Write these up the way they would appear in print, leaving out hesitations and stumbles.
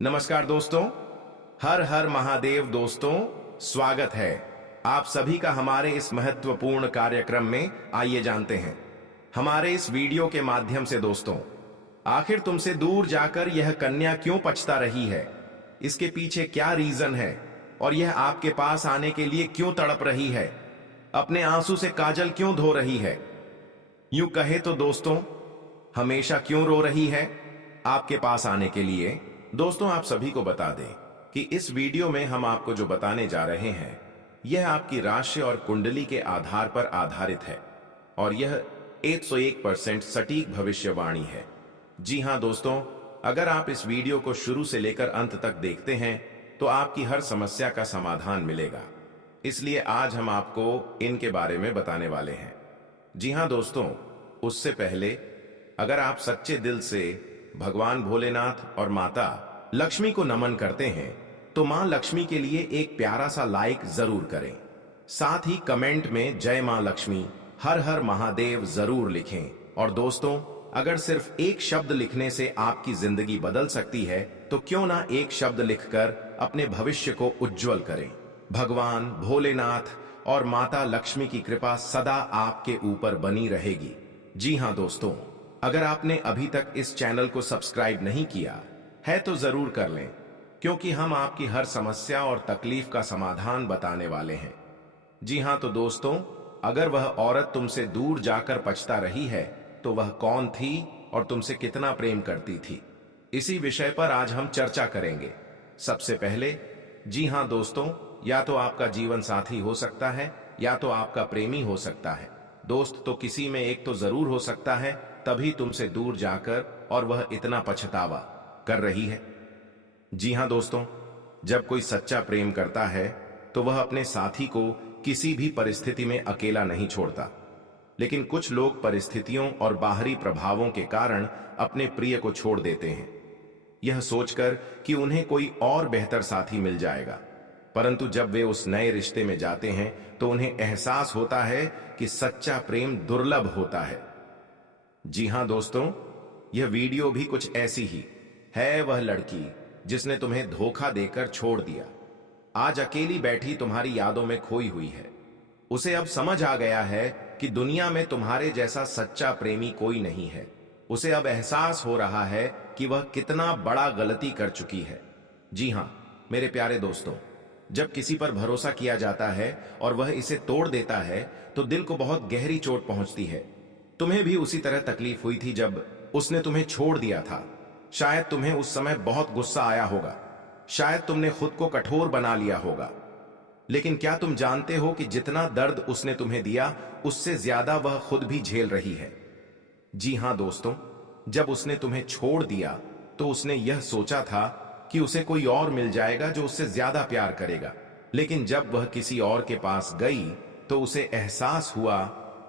नमस्कार दोस्तों। हर हर महादेव दोस्तों, स्वागत है आप सभी का हमारे इस महत्वपूर्ण कार्यक्रम में। आइए जानते हैं हमारे इस वीडियो के माध्यम से दोस्तों, आखिर तुमसे दूर जाकर यह कन्या क्यों पछता रही है, इसके पीछे क्या रीजन है और यह आपके पास आने के लिए क्यों तड़प रही है, अपने आंसू से काजल क्यों धो रही है, यूं कहे तो दोस्तों हमेशा क्यों रो रही है आपके पास आने के लिए। दोस्तों, आप सभी को बता दें कि इस वीडियो में हम आपको जो बताने जा रहे हैं यह आपकी राशि और कुंडली के आधार पर आधारित है और यह 101% सटीक भविष्यवाणी है। जी हां दोस्तों, अगर आप इस वीडियो को शुरू से लेकर अंत तक देखते हैं तो आपकी हर समस्या का समाधान मिलेगा। इसलिए आज हम आपको इनके बारे में बताने वाले हैं। जी हां दोस्तों, उससे पहले अगर आप सच्चे दिल से भगवान भोलेनाथ और माता लक्ष्मी को नमन करते हैं तो मां लक्ष्मी के लिए एक प्यारा सा लाइक जरूर करें। साथ ही कमेंट में जय मां लक्ष्मी, हर हर महादेव जरूर लिखें। और दोस्तों, अगर सिर्फ एक शब्द लिखने से आपकी जिंदगी बदल सकती है तो क्यों ना एक शब्द लिखकर अपने भविष्य को उज्जवल करें। भगवान भोलेनाथ और माता लक्ष्मी की कृपा सदा आपके ऊपर बनी रहेगी। जी हां दोस्तों, अगर आपने अभी तक इस चैनल को सब्सक्राइब नहीं किया है तो जरूर कर लें, क्योंकि हम आपकी हर समस्या और तकलीफ का समाधान बताने वाले हैं। जी हां तो दोस्तों, अगर वह औरत तुमसे दूर जाकर पछता रही है तो वह कौन थी और तुमसे कितना प्रेम करती थी, इसी विषय पर आज हम चर्चा करेंगे। सबसे पहले, जी हां दोस्तों, या तो आपका जीवन साथी हो सकता है या तो आपका प्रेमी हो सकता है। दोस्त तो किसी में एक तो जरूर हो सकता है, तभी तुमसे दूर जाकर और वह इतना पछतावा कर रही है। जी हां दोस्तों, जब कोई सच्चा प्रेम करता है तो वह अपने साथी को किसी भी परिस्थिति में अकेला नहीं छोड़ता। लेकिन कुछ लोग परिस्थितियों और बाहरी प्रभावों के कारण अपने प्रिय को छोड़ देते हैं, यह सोचकर कि उन्हें कोई और बेहतर साथी मिल जाएगा। परंतु जब वे उस नए रिश्ते में जाते हैं तो उन्हें एहसास होता है कि सच्चा प्रेम दुर्लभ होता है। जी हां दोस्तों, यह वीडियो भी कुछ ऐसी ही है। वह लड़की जिसने तुम्हें धोखा देकर छोड़ दिया, आज अकेली बैठी तुम्हारी यादों में खोई हुई है। उसे अब समझ आ गया है कि दुनिया में तुम्हारे जैसा सच्चा प्रेमी कोई नहीं है। उसे अब एहसास हो रहा है कि वह कितना बड़ा गलती कर चुकी है। जी हां मेरे प्यारे दोस्तों, जब किसी पर भरोसा किया जाता है और वह इसे तोड़ देता है तो दिल को बहुत गहरी चोट पहुंचती है। तुम्हें भी उसी तरह तकलीफ हुई थी जब उसने तुम्हें छोड़ दिया था। शायद तुम्हें उस समय बहुत गुस्सा आया होगा, शायद तुमने खुद को कठोर बना लिया होगा। लेकिन क्या तुम जानते हो कि जितना दर्द उसने तुम्हें दिया उससे ज्यादा वह खुद भी झेल रही है। जी हां दोस्तों, जब उसने तुम्हें छोड़ दिया तो उसने यह सोचा था कि उसे कोई और मिल जाएगा जो उससे ज्यादा प्यार करेगा। लेकिन जब वह किसी और के पास गई तो उसे एहसास हुआ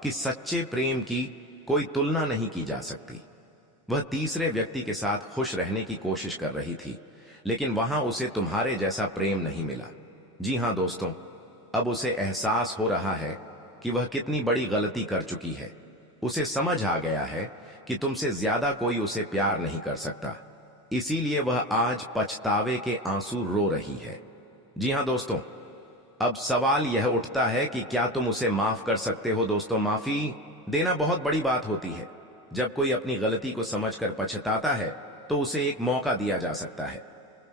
कि सच्चे प्रेम की कोई तुलना नहीं की जा सकती। वह तीसरे व्यक्ति के साथ खुश रहने की कोशिश कर रही थी, लेकिन वहां उसे तुम्हारे जैसा प्रेम नहीं मिला। जी हां दोस्तों, अब उसे एहसास हो रहा है कि वह कितनी बड़ी गलती कर चुकी है। उसे समझ आ गया है कि तुमसे ज्यादा कोई उसे प्यार नहीं कर सकता, इसीलिए वह आज पछतावे के आंसू रो रही है। जी हां दोस्तों, अब सवाल यह उठता है कि क्या तुम उसे माफ कर सकते हो। दोस्तों, माफी देना बहुत बड़ी बात होती है। जब कोई अपनी गलती को समझकर पछताता है तो उसे एक मौका दिया जा सकता है,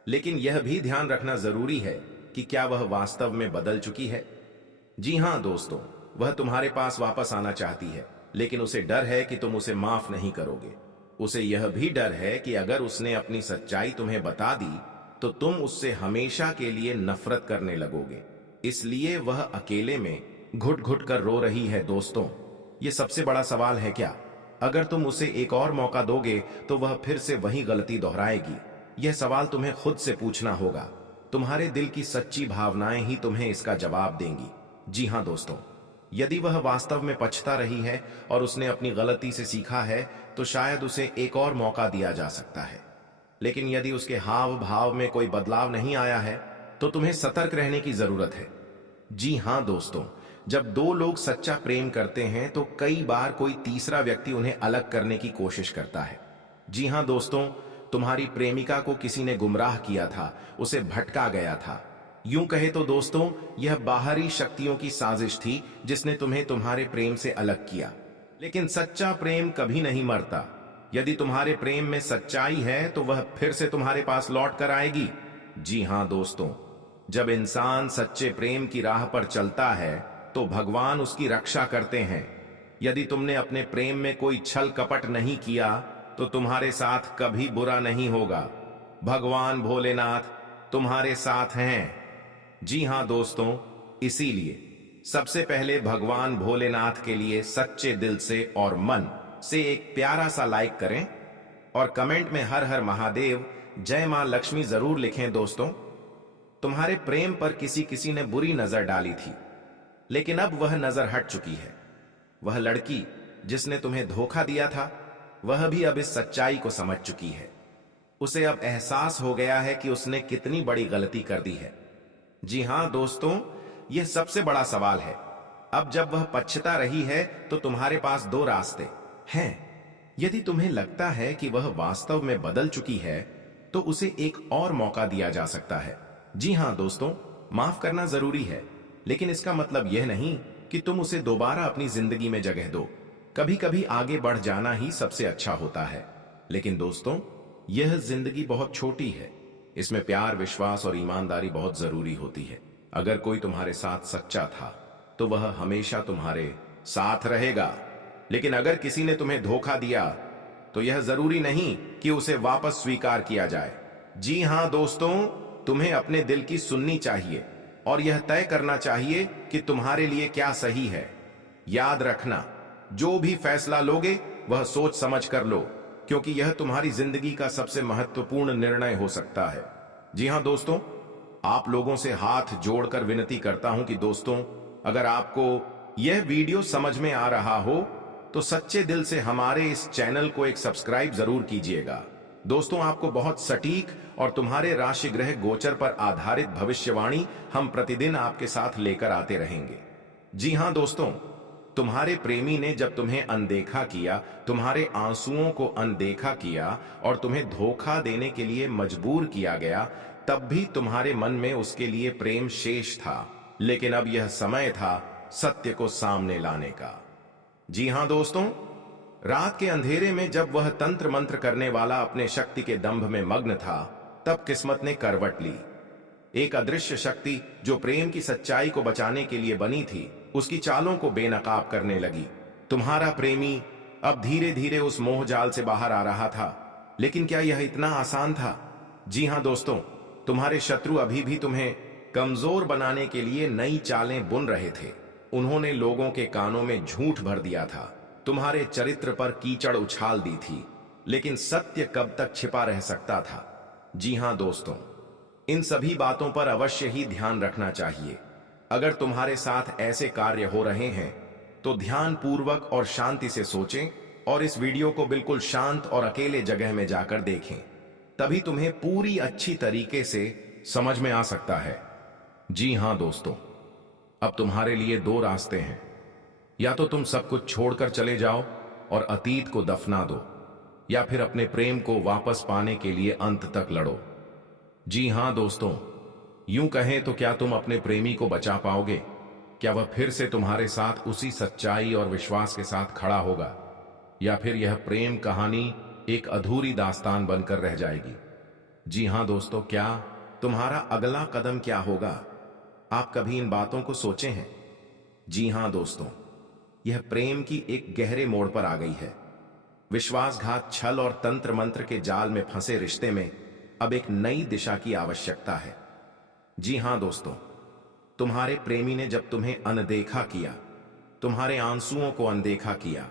लेकिन यह भी ध्यान रखना जरूरी है कि क्या वह वास्तव में बदल चुकी है। जी हां दोस्तों, वह तुम्हारे पास वापस आना चाहती है, लेकिन उसे डर है कि तुम उसे माफ नहीं करोगे। उसे यह भी डर है कि अगर उसने अपनी सच्चाई तुम्हें बता दी तो तुम उससे हमेशा के लिए नफरत करने लगोगे। इसलिए वह अकेले में घुट घुट कर रो रही है। दोस्तों, यह सबसे बड़ा सवाल है, क्या अगर तुम उसे एक और मौका दोगे तो वह फिर से वही गलती दोहराएगी। यह सवाल तुम्हें खुद से पूछना होगा। तुम्हारे दिल की सच्ची भावनाएं ही तुम्हें इसका जवाब देंगी। जी हां दोस्तों, यदि वह वास्तव में पछता रही है और उसने अपनी गलती से सीखा है तो शायद उसे एक और मौका दिया जा सकता है। लेकिन यदि उसके हाव भाव में कोई बदलाव नहीं आया है तो तुम्हें सतर्क रहने की जरूरत है। जी हां दोस्तों, जब दो लोग सच्चा प्रेम करते हैं तो कई बार कोई तीसरा व्यक्ति उन्हें अलग करने की कोशिश करता है। जी हां दोस्तों, तुम्हारी प्रेमिका को किसी ने गुमराह किया था, उसे भटका गया था। यूं कहे तो दोस्तों, यह बाहरी शक्तियों की साजिश थी जिसने तुम्हें तुम्हारे प्रेम से अलग किया। लेकिन सच्चा प्रेम कभी नहीं मरता। यदि तुम्हारे प्रेम में सच्चाई है तो वह फिर से तुम्हारे पास लौट कर आएगी। जी हां दोस्तों, जब इंसान सच्चे प्रेम की राह पर चलता है तो भगवान उसकी रक्षा करते हैं। यदि तुमने अपने प्रेम में कोई छल कपट नहीं किया तो तुम्हारे साथ कभी बुरा नहीं होगा। भगवान भोलेनाथ तुम्हारे साथ हैं। जी हां दोस्तों, इसीलिए सबसे पहले भगवान भोलेनाथ के लिए सच्चे दिल से और मन से एक प्यारा सा लाइक करें और कमेंट में हर हर महादेव, जय मां लक्ष्मी जरूर लिखें। दोस्तों, तुम्हारे प्रेम पर किसी ने बुरी नजर डाली थी, लेकिन अब वह नजर हट चुकी है। वह लड़की जिसने तुम्हें धोखा दिया था, वह भी अब इस सच्चाई को समझ चुकी है। उसे अब एहसास हो गया है कि उसने कितनी बड़ी गलती कर दी है। जी हां दोस्तों, यह सबसे बड़ा सवाल है। अब जब वह पछता रही है तो तुम्हारे पास दो रास्ते हैं। यदि तुम्हें लगता है कि वह वास्तव में बदल चुकी है तो उसे एक और मौका दिया जा सकता है। जी हां दोस्तों, माफ करना जरूरी है, लेकिन इसका मतलब यह नहीं कि तुम उसे दोबारा अपनी जिंदगी में जगह दो। कभी कभी आगे बढ़ जाना ही सबसे अच्छा होता है। लेकिन दोस्तों, यह जिंदगी बहुत छोटी है। इसमें प्यार, विश्वास और ईमानदारी बहुत जरूरी होती है। अगर कोई तुम्हारे साथ सच्चा था तो वह हमेशा तुम्हारे साथ रहेगा। लेकिन अगर किसी ने तुम्हें धोखा दिया तो यह जरूरी नहीं कि उसे वापस स्वीकार किया जाए। जी हां दोस्तों, तुम्हें अपने दिल की सुननी चाहिए और यह तय करना चाहिए कि तुम्हारे लिए क्या सही है। याद रखना, जो भी फैसला लोगे वह सोच समझ कर लो, क्योंकि यह तुम्हारी जिंदगी का सबसे महत्वपूर्ण निर्णय हो सकता है। जी हां दोस्तों, आप लोगों से हाथ जोड़कर विनती करता हूं कि दोस्तों, अगर आपको यह वीडियो समझ में आ रहा हो तो सच्चे दिल से हमारे इस चैनल को एक सब्सक्राइब जरूर कीजिएगा। दोस्तों, आपको बहुत सटीक और तुम्हारे राशि ग्रह गोचर पर आधारित भविष्यवाणी हम प्रतिदिन आपके साथ लेकर आते रहेंगे। जी हां दोस्तों, तुम्हारे प्रेमी ने जब तुम्हें अनदेखा किया, तुम्हारे आंसुओं को अनदेखा किया और तुम्हें धोखा देने के लिए मजबूर किया गया, तब भी तुम्हारे मन में उसके लिए प्रेम शेष था। लेकिन अब यह समय था सत्य को सामने लाने का। जी हां दोस्तों, रात के अंधेरे में जब वह तंत्र मंत्र करने वाला अपने शक्ति के दंभ में मग्न था, तब किस्मत ने करवट ली। एक अदृश्य शक्ति जो प्रेम की सच्चाई को बचाने के लिए बनी थी, उसकी चालों को बेनकाब करने लगी। तुम्हारा प्रेमी अब धीरे धीरे उस मोह जाल से बाहर आ रहा था। लेकिन क्या यह इतना आसान था? जी हां दोस्तों, तुम्हारे शत्रु अभी भी तुम्हें कमजोर बनाने के लिए नई चालें बुन रहे थे। उन्होंने लोगों के कानों में झूठ भर दिया था, तुम्हारे चरित्र पर कीचड़ उछाल दी थी। लेकिन सत्य कब तक छिपा रह सकता था? जी हां दोस्तों, इन सभी बातों पर अवश्य ही ध्यान रखना चाहिए। अगर तुम्हारे साथ ऐसे कार्य हो रहे हैं तो ध्यान पूर्वक और शांति से सोचें और इस वीडियो को बिल्कुल शांत और अकेले जगह में जाकर देखें। तभी तुम्हें पूरी अच्छी तरीके से समझ में आ सकता है। जी हां दोस्तों, अब तुम्हारे लिए दो रास्ते हैं। या तो तुम सब कुछ छोड़कर चले जाओ और अतीत को दफना दो, या फिर अपने प्रेम को वापस पाने के लिए अंत तक लड़ो। जी हां दोस्तों, यूं कहें तो क्या तुम अपने प्रेमी को बचा पाओगे? क्या वह फिर से तुम्हारे साथ उसी सच्चाई और विश्वास के साथ खड़ा होगा, या फिर यह प्रेम कहानी एक अधूरी दास्तान बनकर रह जाएगी? जी हां दोस्तों, क्या तुम्हारा अगला कदम क्या होगा? आप कभी इन बातों को सोचे हैं? जी हां दोस्तों, यह प्रेम की एक गहरे मोड़ पर आ गई है। विश्वासघात, छल और तंत्र मंत्र के जाल में फंसे रिश्ते में अब एक नई दिशा की आवश्यकता है। जी हां दोस्तों, तुम्हारे प्रेमी ने जब तुम्हें अनदेखा किया, तुम्हारे आंसुओं को अनदेखा किया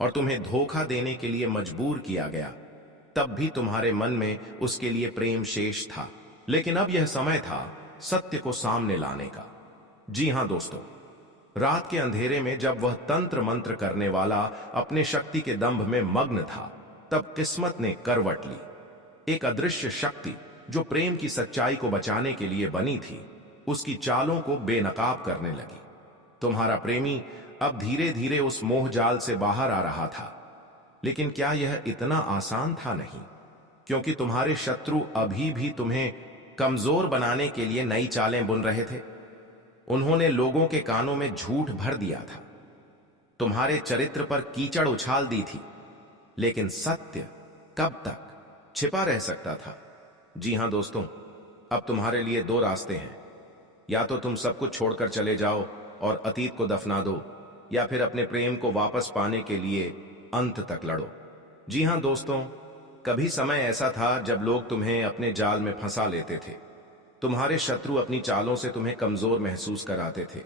और तुम्हें धोखा देने के लिए मजबूर किया गया, तब भी तुम्हारे मन में उसके लिए प्रेम शेष था। लेकिन अब यह समय था सत्य को सामने लाने का। जी हां दोस्तों, रात के अंधेरे में जब वह तंत्र मंत्र करने वाला अपने शक्ति के दंभ में मग्न था, तब किस्मत ने करवट ली। एक अदृश्य शक्ति जो प्रेम की सच्चाई को बचाने के लिए बनी थी, उसकी चालों को बेनकाब करने लगी। तुम्हारा प्रेमी अब धीरे धीरे उस मोह जाल से बाहर आ रहा था। लेकिन क्या यह इतना आसान था? नहीं। क्योंकि तुम्हारे शत्रु अभी भी तुम्हें कमजोर बनाने के लिए नई चालें बुन रहे थे। उन्होंने लोगों के कानों में झूठ भर दिया था, तुम्हारे चरित्र पर कीचड़ उछाल दी थी, लेकिन सत्य कब तक छिपा रह सकता था। जी हां दोस्तों, अब तुम्हारे लिए दो रास्ते हैं। या तो तुम सब कुछ छोड़कर चले जाओ और अतीत को दफना दो, या फिर अपने प्रेम को वापस पाने के लिए अंत तक लड़ो। जी हां दोस्तों, कभी समय ऐसा था जब लोग तुम्हें अपने जाल में फंसा लेते थे। तुम्हारे शत्रु अपनी चालों से तुम्हें कमजोर महसूस कराते थे,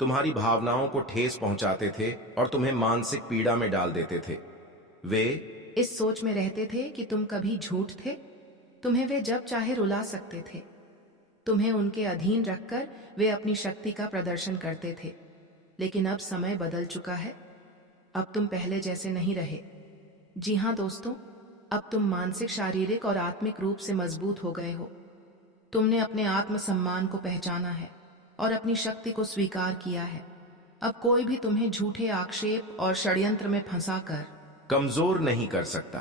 तुम्हारी भावनाओं को ठेस पहुंचाते थे और तुम्हें मानसिक पीड़ा में डाल देते थे। वे इस सोच में रहते थे कि तुम कभी झूठ थे, तुम्हें वे जब चाहे रुला सकते थे। तुम्हें उनके अधीन रखकर वे अपनी शक्ति का प्रदर्शन करते थे। लेकिन अब समय बदल चुका है। अब तुम पहले जैसे नहीं रहे। जी हाँ दोस्तों, अब तुम मानसिक, शारीरिक और आत्मिक रूप से मजबूत हो गए हो। तुमने अपने आत्मसम्मान को पहचाना है और अपनी शक्ति को स्वीकार किया है। अब कोई भी तुम्हें झूठे आक्षेप और षड्यंत्र में फंसाकर कमजोर नहीं कर सकता।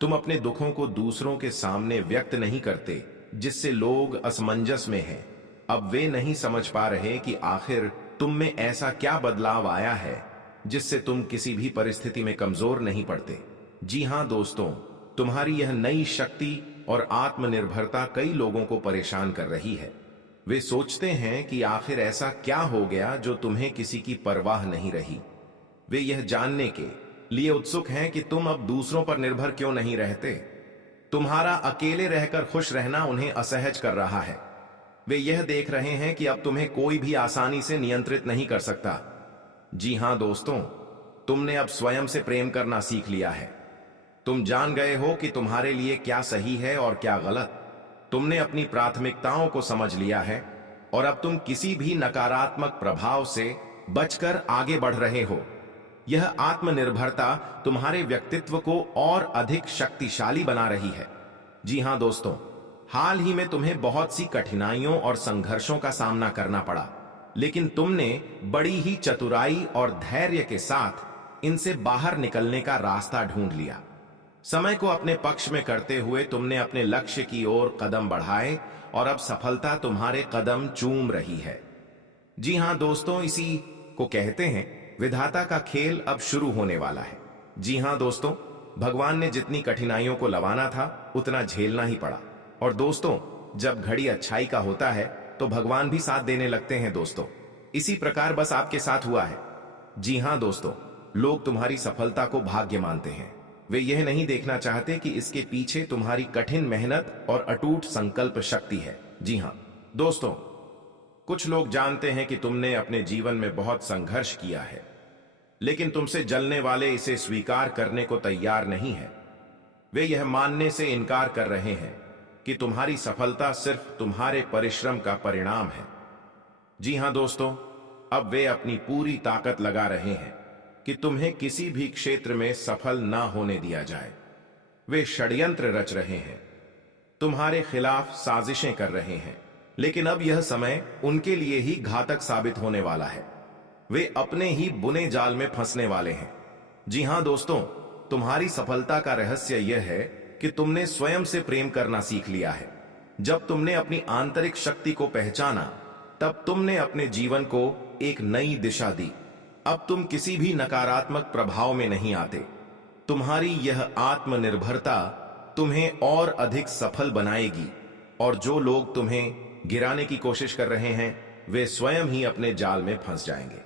तुम अपने दुखों को दूसरों के सामने व्यक्त नहीं करते, जिससे लोग असमंजस में हैं। अब वे नहीं समझ पा रहे कि आखिर तुम में ऐसा क्या बदलाव आया है जिससे तुम किसी भी परिस्थिति में कमजोर नहीं पड़ते। जी हां दोस्तों, तुम्हारी यह नई शक्ति और आत्मनिर्भरता कई लोगों को परेशान कर रही है। वे सोचते हैं कि आखिर ऐसा क्या हो गया जो तुम्हें किसी की परवाह नहीं रही। वे यह जानने के लिए उत्सुक हैं कि तुम अब दूसरों पर निर्भर क्यों नहीं रहते। तुम्हारा अकेले रहकर खुश रहना उन्हें असहज कर रहा है। वे यह देख रहे हैं कि अब तुम्हें कोई भी आसानी से नियंत्रित नहीं कर सकता। जी हां दोस्तों, तुमने अब स्वयं से प्रेम करना सीख लिया है। तुम जान गए हो कि तुम्हारे लिए क्या सही है और क्या गलत। तुमने अपनी प्राथमिकताओं को समझ लिया है और अब तुम किसी भी नकारात्मक प्रभाव से बचकर आगे बढ़ रहे हो। यह आत्मनिर्भरता तुम्हारे व्यक्तित्व को और अधिक शक्तिशाली बना रही है। जी हां दोस्तों, हाल ही में तुम्हें बहुत सी कठिनाइयों और संघर्षों का सामना करना पड़ा, लेकिन तुमने बड़ी ही चतुराई और धैर्य के साथ इनसे बाहर निकलने का रास्ता ढूंढ लिया। समय को अपने पक्ष में करते हुए तुमने अपने लक्ष्य की ओर कदम बढ़ाए और अब सफलता तुम्हारे कदम चूम रही है। जी हां दोस्तों, इसी को कहते हैं विधाता का खेल अब शुरू होने वाला है। जी हां दोस्तों, भगवान ने जितनी कठिनाइयों को लवाना था उतना झेलना ही पड़ा। और दोस्तों, जब घड़ी अच्छाई का होता है तो भगवान भी साथ देने लगते हैं दोस्तों। इसी प्रकार बस आपके साथ हुआ है। जी हां दोस्तों, लोग तुम्हारी सफलता को भाग्य मानते हैं। वे यह नहीं देखना चाहते कि इसके पीछे तुम्हारी कठिन मेहनत और अटूट संकल्प शक्ति है। जी हां दोस्तों, कुछ लोग जानते हैं कि तुमने अपने जीवन में बहुत संघर्ष किया है, लेकिन तुमसे जलने वाले इसे स्वीकार करने को तैयार नहीं है। वे यह मानने से इनकार कर रहे हैं कि तुम्हारी सफलता सिर्फ तुम्हारे परिश्रम का परिणाम है। जी हां दोस्तों, अब वे अपनी पूरी ताकत लगा रहे हैं कि तुम्हें किसी भी क्षेत्र में सफल ना होने दिया जाए। वे षड्यंत्र रच रहे हैं, तुम्हारे खिलाफ साजिशें कर रहे हैं, लेकिन अब यह समय उनके लिए ही घातक साबित होने वाला है। वे अपने ही बुने जाल में फंसने वाले हैं। जी हां दोस्तों, तुम्हारी सफलता का रहस्य यह है कि तुमने स्वयं से प्रेम करना सीख लिया है। जब तुमने अपनी आंतरिक शक्ति को पहचाना, तब तुमने अपने जीवन को एक नई दिशा दी। अब तुम किसी भी नकारात्मक प्रभाव में नहीं आते। तुम्हारी यह आत्मनिर्भरता तुम्हें और अधिक सफल बनाएगी, और जो लोग तुम्हें गिराने की कोशिश कर रहे हैं वे स्वयं ही अपने जाल में फंस जाएंगे।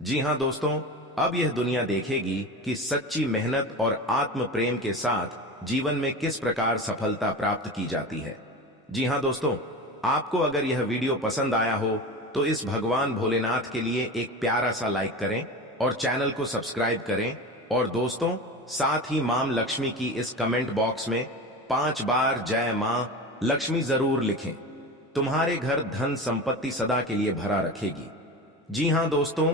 जी हां दोस्तों, अब यह दुनिया देखेगी कि सच्ची मेहनत और आत्म प्रेम के साथ जीवन में किस प्रकार सफलता प्राप्त की जाती है। जी हां दोस्तों, आपको अगर यह वीडियो पसंद आया हो तो इस भगवान भोलेनाथ के लिए एक प्यारा सा लाइक करें और चैनल को सब्सक्राइब करें। और दोस्तों, साथ ही मां लक्ष्मी की इस कमेंट बॉक्स में 5 बार जय मां लक्ष्मी जरूर लिखें। तुम्हारे घर धन संपत्ति सदा के लिए भरा रखेगी। जी हां दोस्तों,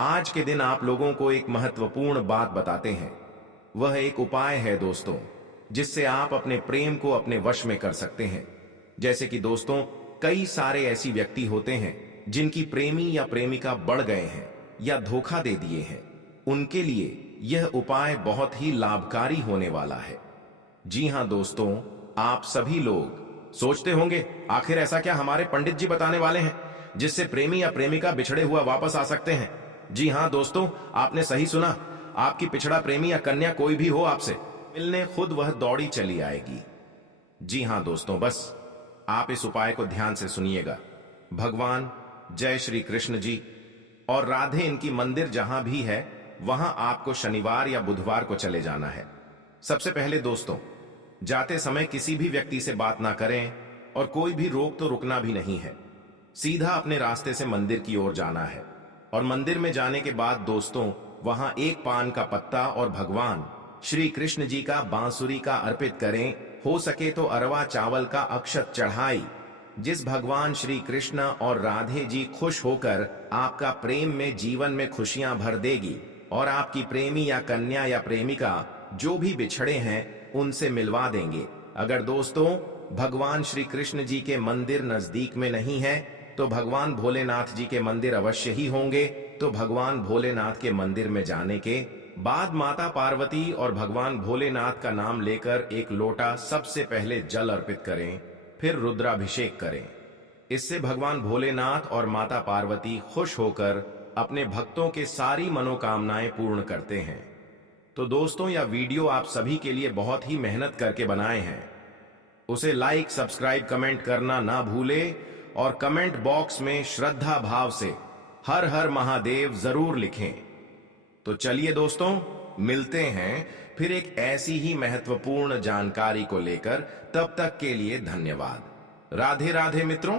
आज के दिन आप लोगों को एक महत्वपूर्ण बात बताते हैं। वह एक उपाय है दोस्तों, जिससे आप अपने प्रेम को अपने वश में कर सकते हैं। जैसे कि दोस्तों, कई सारे ऐसी व्यक्ति होते हैं जिनकी प्रेमी या प्रेमिका बढ़ गए हैं या धोखा दे दिए हैं। उनके लिए यह उपाय बहुत ही लाभकारी होने वाला है। जी हां दोस्तों, आप सभी लोग सोचते होंगे आखिर ऐसा क्या हमारे पंडित जी बताने वाले हैं जिससे प्रेमी या प्रेमिका बिछड़े हुआ वापस आ सकते हैं। जी हां दोस्तों, आपने सही सुना। आपकी पिछड़ा प्रेमी या कन्या कोई भी हो, आपसे मिलने खुद वह दौड़ी चली आएगी। जी हां दोस्तों, बस आप इस उपाय को ध्यान से सुनिएगा। भगवान जय श्री कृष्ण जी और राधे इनकी मंदिर जहां भी है वहां आपको शनिवार या बुधवार को चले जाना है। सबसे पहले दोस्तों, जाते समय किसी भी व्यक्ति से बात ना करें और कोई भी रोक तो रुकना भी नहीं है। सीधा अपने रास्ते से मंदिर की ओर जाना है और मंदिर में जाने के बाद दोस्तों वहां एक पान का पत्ता और भगवान श्री कृष्ण जी का बांसुरी का अर्पित करें। हो सके तो अरवा चावल का अक्षत चढ़ाई, जिस भगवान श्री कृष्ण और राधे जी खुश होकर आपका प्रेम में जीवन में खुशियां भर देगी और आपकी प्रेमी या कन्या या प्रेमिका जो भी बिछड़े हैं उनसे मिलवा देंगे। अगर दोस्तों भगवान श्री कृष्ण जी के मंदिर नजदीक में नहीं है तो भगवान भोलेनाथ जी के मंदिर अवश्य ही होंगे। तो भगवान भोलेनाथ के मंदिर में जाने के बाद माता पार्वती और भगवान भोलेनाथ का नाम लेकर एक लोटा सबसे पहले जल अर्पित करें, फिर रुद्राभिषेक करें। इससे भगवान भोलेनाथ और माता पार्वती खुश होकर अपने भक्तों के सारी मनोकामनाएं पूर्ण करते हैं। तो दोस्तों यह वीडियो आप सभी के लिए बहुत ही मेहनत करके बनाए हैं। उसे लाइक, सब्सक्राइब, कमेंट करना ना भूले और कमेंट बॉक्स में श्रद्धा भाव से हर हर महादेव जरूर लिखें। तो चलिए दोस्तों, मिलते हैं फिर एक ऐसी ही महत्वपूर्ण जानकारी को लेकर। तब तक के लिए धन्यवाद। राधे राधे मित्रों।